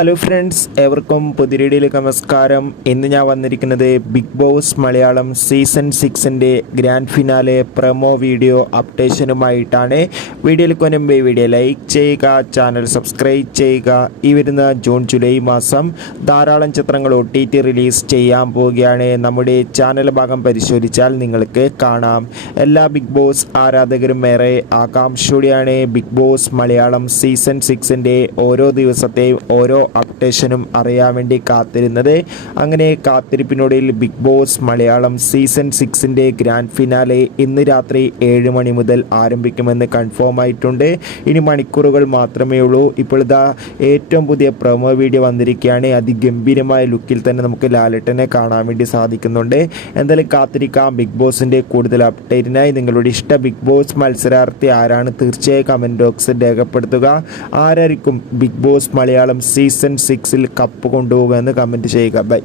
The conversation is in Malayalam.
ഹലോ ഫ്രണ്ട്സ്, ഏവർക്കും പുതിയ വീഡിയോയിലേക്ക് നമസ്കാരം. ഇന്ന് ഞാൻ വന്നിരിക്കുന്നത് ബിഗ് ബോസ് മലയാളം സീസൺ 6ൻ്റെ ഗ്രാൻഡ് ഫിനാലെ പ്രൊമോ വീഡിയോ അപ്ഡേഷനുമായിട്ടാണ്. വീഡിയോയിലേക്ക് മുൻപ് വീഡിയോ ലൈക്ക് ചെയ്യുക, ചാനൽ സബ്സ്ക്രൈബ് ചെയ്യുക. ഈ വരുന്ന ജൂൺ ജൂലൈ മാസം ധാരാളം ചിത്രങ്ങൾ OTT റിലീസ് ചെയ്യാൻ പോവുകയാണ്. നമ്മുടെ ചാനൽ ഭാഗം പരിശോധിച്ചാൽ നിങ്ങൾക്ക് കാണാം. എല്ലാ ബിഗ് ബോസ് ആരാധകരും ഏറെ ആകാംക്ഷയോടെയാണ് ബിഗ് ബോസ് മലയാളം സീസൺ 6ൻ്റെ ഓരോ ദിവസത്തെയും ഓരോ അപ്ഡേഷനും അറിയാൻ വേണ്ടി കാത്തിരുന്നത്. അങ്ങനെ കാത്തിരിപ്പിനൊടുവിൽ ബിഗ് ബോസ് മലയാളം സീസൺ 6ൻ്റെ ഗ്രാൻഡ് ഫിനാലെ ഇന്ന് രാത്രി 7 മണി മുതൽ ആരംഭിക്കുമെന്ന് കൺഫേം ആയിട്ടുണ്ട്. ഇനി മണിക്കൂറുകൾ മാത്രമേ ഉള്ളൂ. ഇപ്പോൾ ഇതാ ഏറ്റവും പുതിയ പ്രൊമോ വീഡിയോ വന്നിരിക്കുകയാണ്. അതിഗംഭീരമായ ലുക്കിൽ തന്നെ നമുക്ക് ലാലേട്ടനെ കാണാൻ വേണ്ടി സാധിക്കുന്നുണ്ട്. എന്തായാലും കാത്തിരിക്കാം ബിഗ് ബോസിൻ്റെ കൂടുതൽ അപ്ഡേറ്റിനായി. നിങ്ങളുടെ ഇഷ്ട ബിഗ് ബോസ് മത്സരാർത്ഥി ആരാണ്? തീർച്ചയായും കമൻറ്റ് ബോക്സിൽ രേഖപ്പെടുത്തുക. ആരായിരിക്കും ബിഗ് ബോസ് മലയാളം സീസൺ 6ൽ കപ്പ് കൊണ്ടുപോകുക എന്ന് കമൻറ്റ് ചെയ്യുക. ബൈ.